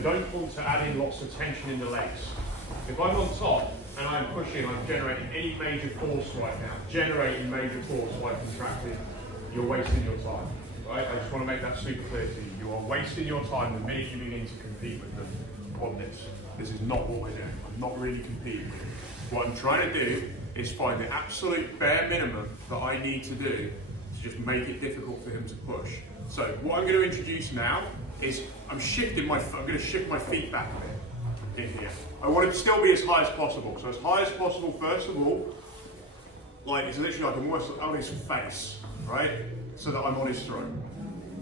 I don't want to add in lots of tension in the legs. If I'm on top and I'm pushing, I'm generating any major force right now, generating major force while contracting, you're wasting your time. Right? I just want to make that super clear to you. You are wasting your time the minute you begin to compete with them on this. This is not what we're doing. I'm not really competing. What I'm trying to do is find the absolute bare minimum that I need to do to just make it difficult for him to push. So what I'm going to introduce now is I'm going to shift my feet back a bit in here. I want it to still be as high as possible. So as high as possible, first of all, like it's literally like I'm almost on his face, right? So that I'm on his throat.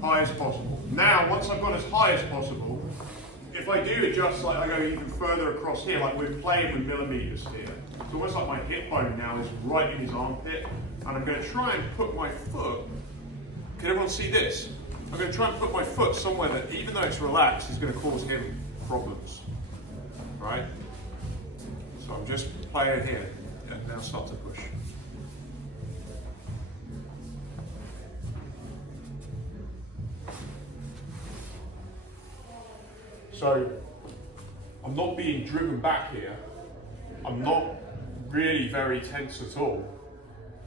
High as possible. Now, once I've gone as high as possible, if I do adjust, like I go even further across here, like we're playing with millimeters here. It's almost like my hip bone now is right in his armpit, and I'm going to try and put my foot, can everyone see this? I'm going to try and put my foot somewhere that, even though it's relaxed, is going to cause him problems, right? So I'm just playing here, and now start to push. So, I'm not being driven back here. I'm not really very tense at all.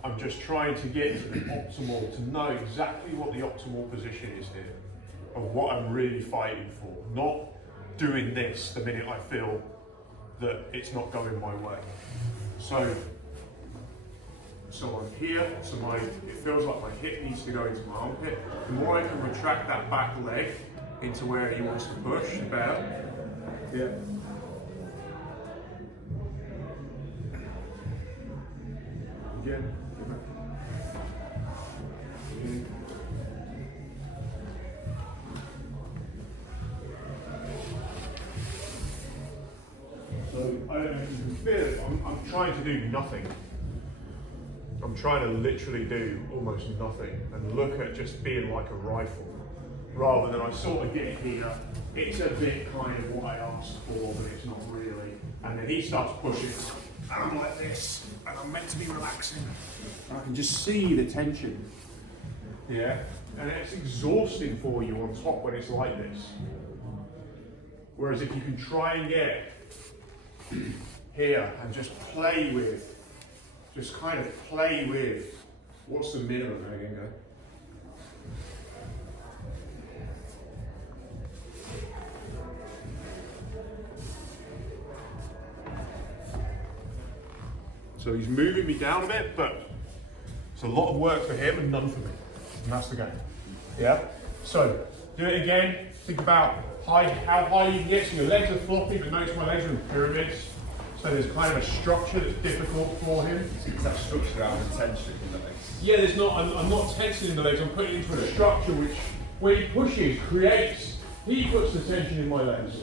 I'm just trying to get to the optimal, to know exactly what the optimal position is here, of what I'm really fighting for. Not doing this the minute I feel that it's not going my way. So I'm here, so it feels like my hip needs to go into my armpit. The more I can retract that back leg into where he wants to push, the better. Yeah. Again. So I don't know if you can feel it. I'm trying to do nothing. I'm trying to literally do almost nothing and look at just being like a rifle. Rather than I sort of get here, it's a bit kind of what I asked for, but it's not really. And then he starts pushing, and I'm like this, and I'm meant to be relaxing. And I can just see the tension. Yeah? And it's exhausting for you on top when it's like this. Whereas if you can try and get here and just play with, just kind of play with, what's the minimum again, go? So he's moving me down a bit, but it's a lot of work for him and none for me. And that's the game. Yeah? So, do it again. Think about how high you can get. So your legs are floppy, but notice my legs are in pyramids. So there's kind of a structure that's difficult for him. Is that structure out of tension in the legs? Yeah, there's not. I'm not tensing in the legs. I'm putting it into a structure which, when he pushes, creates. He puts the tension in my legs.